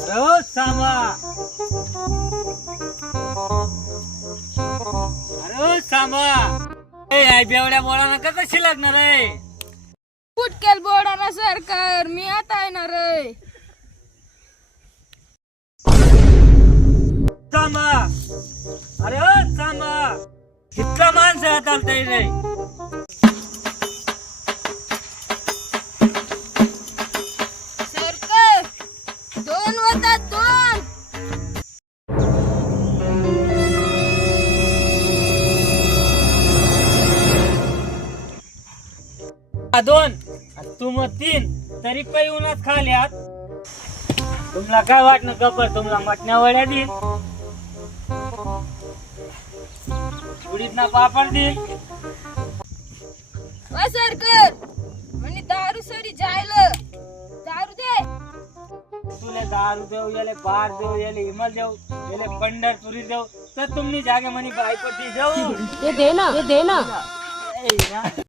अरे सामा, अरे सामा, आई बेवड्या बोळाना कसं शिलकणार आहे? फुटकेल बोर्डाना सरकार मी आता येणार आहे. सामा, अरे ओ सामा, इतका माणसं हाताला तयार नाही. सरकार 2 होतात 2. दोन तू मग 3 तरी काही उन्हात खाल्यात. तुम्हाला काय वाटणं गप्पर? तुम्हाला मटण्या वड्या देईल, उडीद ना पापड देईल. वा सरकार म्हणे दारू सरी जायला दारू दे. तुले दारू देऊ, याले बार देऊ, याले हिमल देऊ, याले पंढरपुरी देऊ, तर तुम्ही जागे म्हणे बायपती देऊ. ये दे ना. ए,